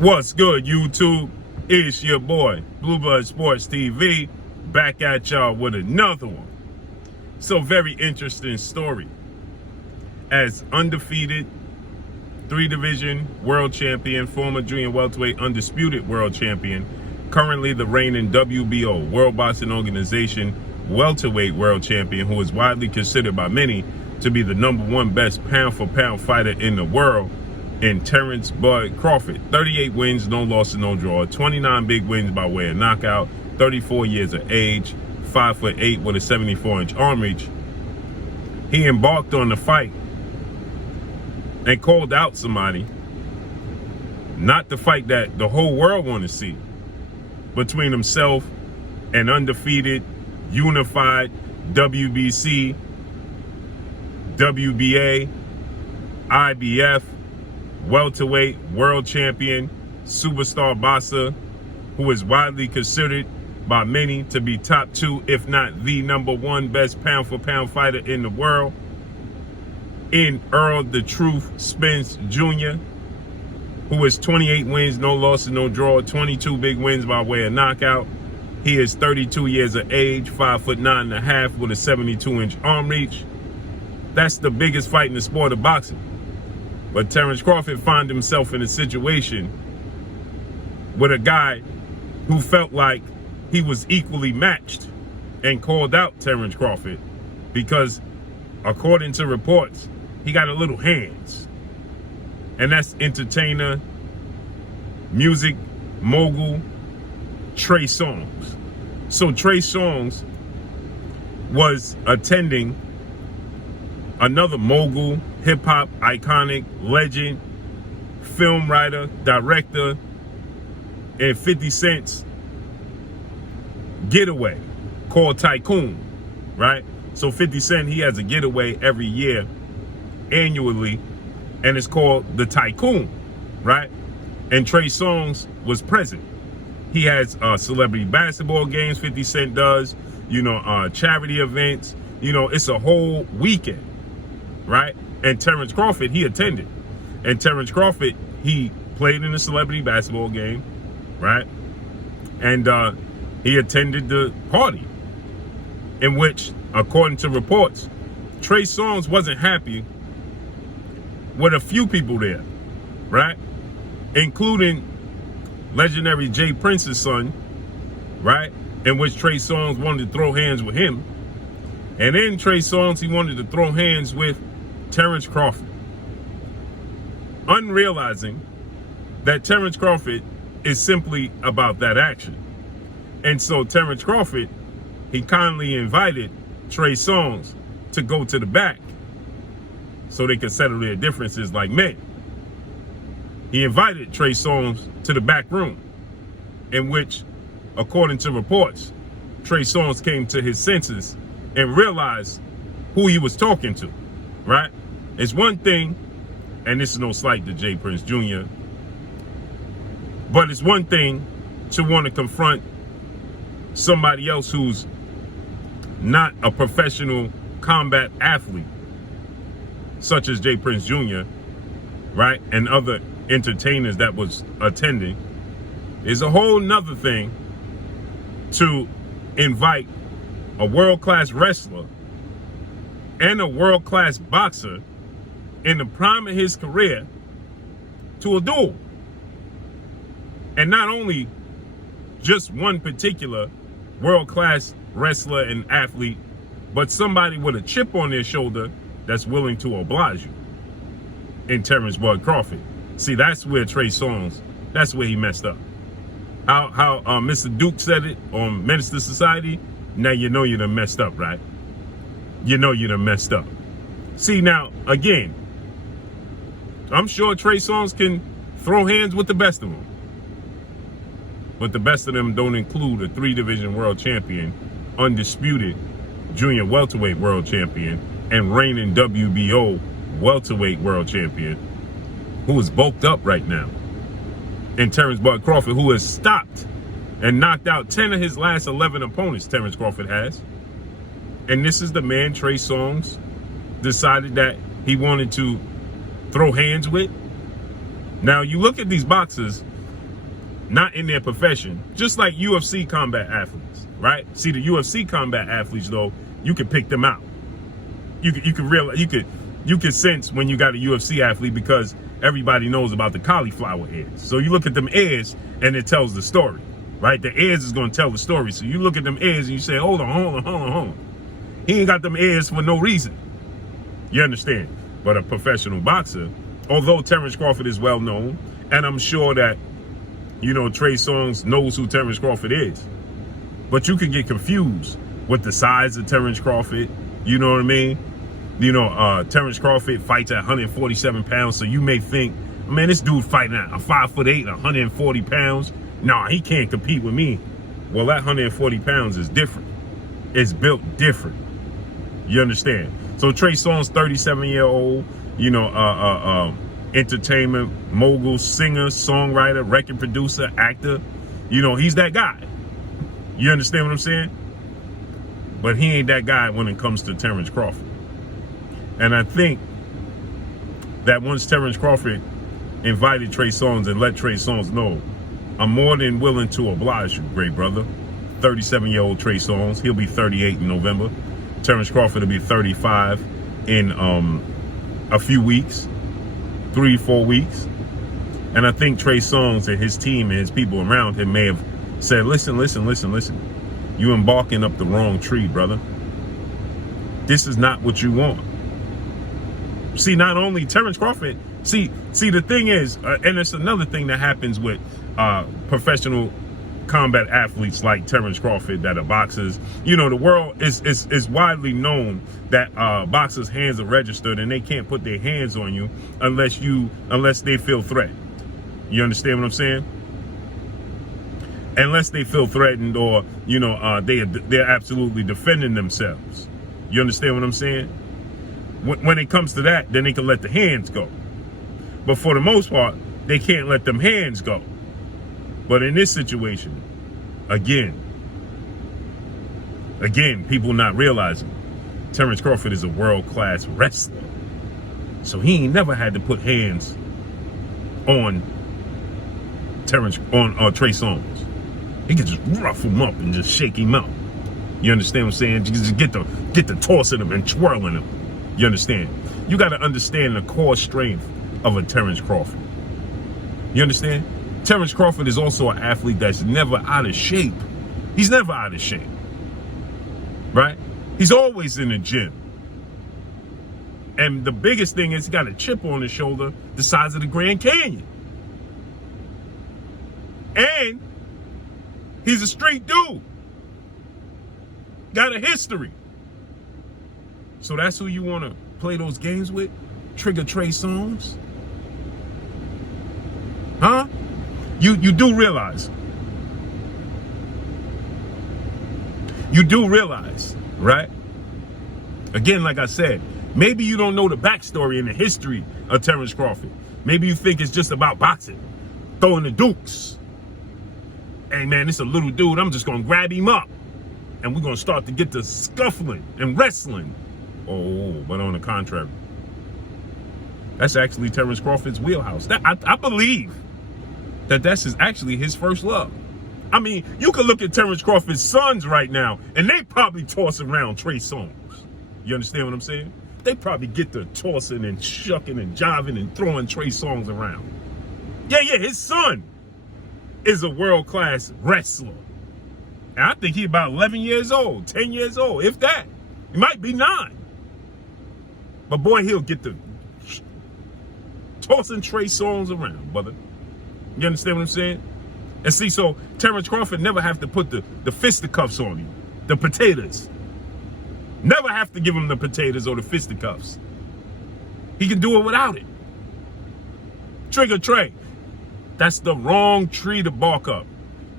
What's good, YouTube? It's your boy, Blueblood Sports TV, back at y'all with another one. So, very interesting story. As undefeated 3-division world champion, former junior welterweight undisputed world champion, currently the reigning WBO, World Boxing Organization welterweight world champion, who is widely considered by many to be the #1 best pound-for-pound fighter in the world, and Terence Crawford. 38 wins, no loss and no draw, 29 big wins by way of knockout, 34 years of age, 5'8" with a 74-inch arm reach. He embarked on the fight and called out somebody, not the fight that the whole world want to see, between himself and undefeated, unified WBC, WBA, IBF, welterweight world champion, superstar boxer, who is widely considered by many to be top 2, if not the #1 best pound-for-pound fighter in the world, in Earl the Truth Spence Jr., who is 28 wins, no loss and no draw, 22 big wins by way of knockout. He is 32 years of age, 5'9.5" with a 72-inch arm reach. That's the biggest fight in the sport of boxing. But Terence Crawford found himself in a situation with a guy who felt like he was equally matched and called out Terence Crawford because, according to reports, he got a little hands. And that's entertainer, music mogul, Trey Songz. So Trey Songz was attending another mogul, hip-hop iconic, legend, film writer, director, and 50 Cent's getaway called Tycoon, right? So 50 Cent, he has a getaway every year, annually, and it's called the Tycoon, right? And Trey Songz was present. He has celebrity basketball games, 50 Cent does, charity events, it's a whole weekend, right? And Terence Crawford, he attended. And Terence Crawford, he played in a celebrity basketball game, right? And he attended the party, in which, according to reports, Trey Songz wasn't happy with a few people there, right? Including legendary Jay Prince's son, right? In which Trey Songz wanted to throw hands with him. And then Trey Songz, he wanted to throw hands with Terence Crawford, unrealizing that Terence Crawford is simply about that action. And so Terence Crawford, he kindly invited Trey Songz to go to the back so they could settle their differences like men. He invited Trey Songz to the back room, in which, according to reports, Trey Songz came to his senses and realized who he was talking to, right? It's one thing, and this is no slight to Jay Prince Jr., but it's one thing to want to confront somebody else who's not a professional combat athlete, such as Jay Prince Jr., right, and other entertainers that was attending. Is a whole nother thing to invite a world-class wrestler and a world-class boxer in the prime of his career to a duel. And not only just one particular world-class wrestler and athlete, but somebody with a chip on their shoulder that's willing to oblige you in Terence Crawford. See, that's where Trey Songz, that's where he messed up. How Mr. Duke said it on Minister Society, now you know you done messed up, right? You know you done messed up. See, now, again, I'm sure Trey Songz can throw hands with the best of them. But the best of them don't include a 3-division world champion, undisputed junior welterweight world champion, and reigning WBO welterweight world champion, who is bulked up right now. And Terence Crawford, who has stopped and knocked out 10 of his last 11 opponents, Terence Crawford has. And this is the man Trey Songz decided that he wanted to throw hands with. Now, you look at these boxers, not in their profession, just like UFC combat athletes, right? See, the UFC combat athletes, though, you can pick them out. You can realize, you can sense when you got a UFC athlete because everybody knows about the cauliflower ears. So you look at them ears and it tells the story, right? The ears is going to tell the story. So you look at them ears and you say, hold on. He ain't got them ears for no reason. You understand? But a professional boxer, although Terence Crawford is well known, and I'm sure that, you know, Trey Songz knows who Terence Crawford is, but you can get confused with the size of Terence Crawford. You know what I mean? You know, Terence Crawford fights at 147 pounds, so you may think, man, this dude fighting at 5'8", 140 pounds. Nah, he can't compete with me. Well, that 140 pounds is different. It's built different. You understand? So Trey Songz, 37-year-old, you know, entertainment mogul, singer, songwriter, record producer, actor. You know, he's that guy. You understand what I'm saying? But he ain't that guy when it comes to Terence Crawford. And I think that once Terence Crawford invited Trey Songz and let Trey Songz know, I'm more than willing to oblige you, great brother. 37-year-old Trey Songz. He'll be 38 in November. Terence Crawford will be 35 in a few weeks, 3-4 weeks. And I think Trey Songz and his team and his people around him may have said, listen. You embarking up the wrong tree, brother. This is not what you want. See, not only Terence Crawford, see, the thing is, and it's another thing that happens with professional combat athletes like Terence Crawford that are boxers. You know, the world is widely known that boxers' hands are registered and they can't put their hands on you unless they feel threatened. You understand what I'm saying? Unless they feel threatened or, you know, they're absolutely defending themselves. You understand what I'm saying? When it comes to that, then they can let the hands go. But for the most part, they can't let them hands go. But in this situation, again, people not realizing Terence Crawford is a world-class wrestler. So he ain't never had to put hands on Trey Songz. He could just rough him up and just shake him out. You understand what I'm saying? Just get the tossing him and twirling him. You understand? You got to understand the core strength of a Terence Crawford. You understand? Terence Crawford is also an athlete that's never out of shape. He's never out of shape. Right? He's always in the gym. And the biggest thing is he got a chip on his shoulder the size of the Grand Canyon. And he's a street dude. Got a history. So that's who you want to play those games with? Trigger Trey Songz? Huh? You do realize. You do realize, right? Again, like I said, maybe you don't know the backstory and the history of Terence Crawford. Maybe you think it's just about boxing, throwing the dukes. Hey man, it's a little dude, I'm just gonna grab him up and we're gonna start to get to scuffling and wrestling. Oh, but on the contrary, that's actually Terence Crawford's wheelhouse. I believe that's actually his first love. I mean, you can look at Terence Crawford's sons right now, and they probably toss around Trey Songz. You understand what I'm saying? They probably get to tossing and shucking and jiving and throwing Trey Songz around. Yeah, his son is a world-class wrestler. And I think he's about 11 years old, 10 years old, if that. He might be 9. But boy, he'll get to tossing Trey Songz around, brother. You understand what I'm saying? And see, so Terence Crawford never have to put the fisticuffs on you, the potatoes. Never have to give him the potatoes or the fisticuffs. He can do it without it. Trigger Trey. That's the wrong tree to bark up.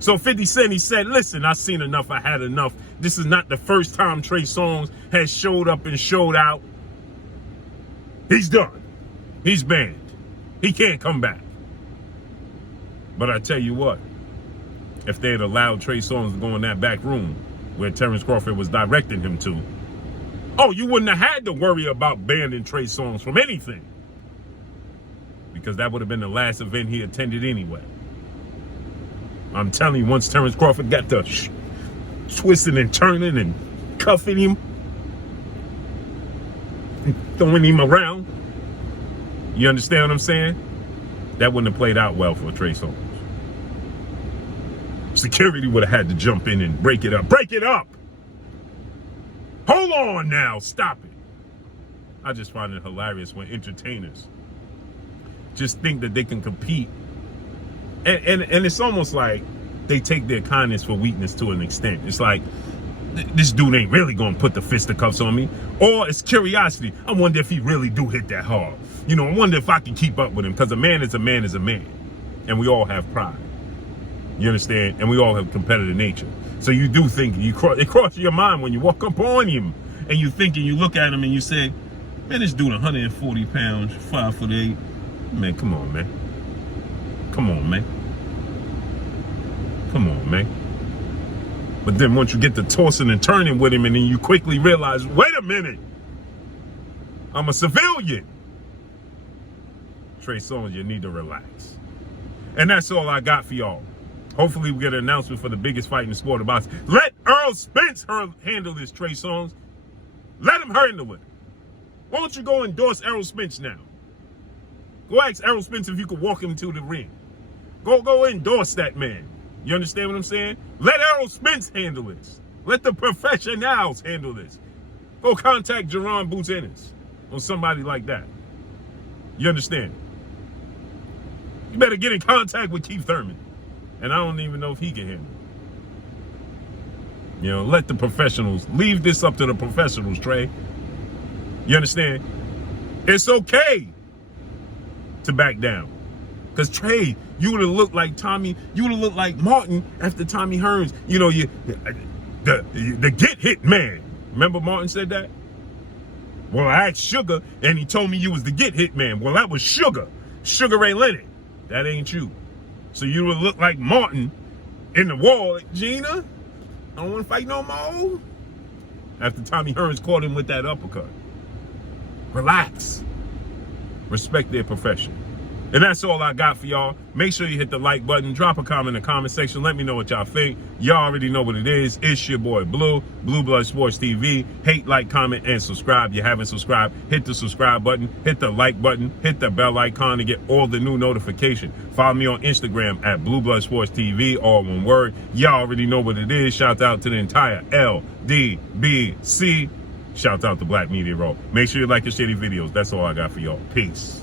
So 50 Cent, he said, listen, I've seen enough, I had enough. This is not the first time Trey Songz has showed up and showed out. He's done. He's banned. He can't come back. But I tell you what, if they had allowed Trey Songz to go in that back room where Terence Crawford was directing him to, oh, you wouldn't have had to worry about banning Trey Songz from anything. Because that would have been the last event he attended anyway. I'm telling you, once Terence Crawford got the twisting and turning and cuffing him, and throwing him around, you understand what I'm saying? That wouldn't have played out well for Trey Songz. Security would have had to jump in and break it up. Break it up! Hold on now, stop it. I just find it hilarious when entertainers just think that they can compete. And it's almost like they take their kindness for weakness to an extent. It's like, this dude ain't really gonna put the fisticuffs on me. Or it's curiosity. I wonder if he really do hit that hard. You know, I wonder if I can keep up with him, because a man is a man is a man. And we all have pride. You understand? And we all have competitive nature. So you do think, it crosses your mind when you walk up on him and you think and you look at him and you say, man, this dude 140 pounds, 5'8". Man, come on, man. Come on, man. Come on, man. But then once you get to tossing and turning with him, and then you quickly realize, wait a minute, I'm a civilian. Trey Songz, you need to relax. And that's all I got for y'all. Hopefully we get an announcement for the biggest fight in the sport of boxing. Let Errol Spence handle this, Trey Songz. Let him handle it. Why don't you go endorse Errol Spence now? Go ask Errol Spence if you could walk him to the ring. Go endorse that man. You understand what I'm saying? Let Errol Spence handle this. Let the professionals handle this. Go contact Jerron Boots Ennis or somebody like that. You understand? You better get in contact with Keith Thurman. And I don't even know if he can handle it. You know, let the professionals, leave this up to the professionals, Trey. You understand? It's okay to back down. Because Trey, you would have looked like Tommy, you would have looked like Martin after Tommy Hearns. You know, the get hit man. Remember Martin said that? Well, I asked Sugar, and he told me you was the get hit man. Well, that was Sugar. Sugar Ray Leonard. That ain't you. So you would look like Martin in the wall. Gina, I don't want to fight no more. After Tommy Hearns caught him with that uppercut. Relax. Respect their profession. And that's all I got for y'all. Make sure you hit the like button. Drop a comment in the comment section. Let me know what y'all think. Y'all already know what it is. It's your boy Blue, Blue Blood Sports TV. Hate, like, comment, and subscribe. If you haven't subscribed, hit the subscribe button. Hit the like button. Hit the bell icon to get all the new notifications. Follow me on Instagram at Blue Blood Sports TV, all one word. Y'all already know what it is. Shout out to the entire LDBC. Shout out to Black Media Row. Make sure you like your shitty videos. That's all I got for y'all. Peace.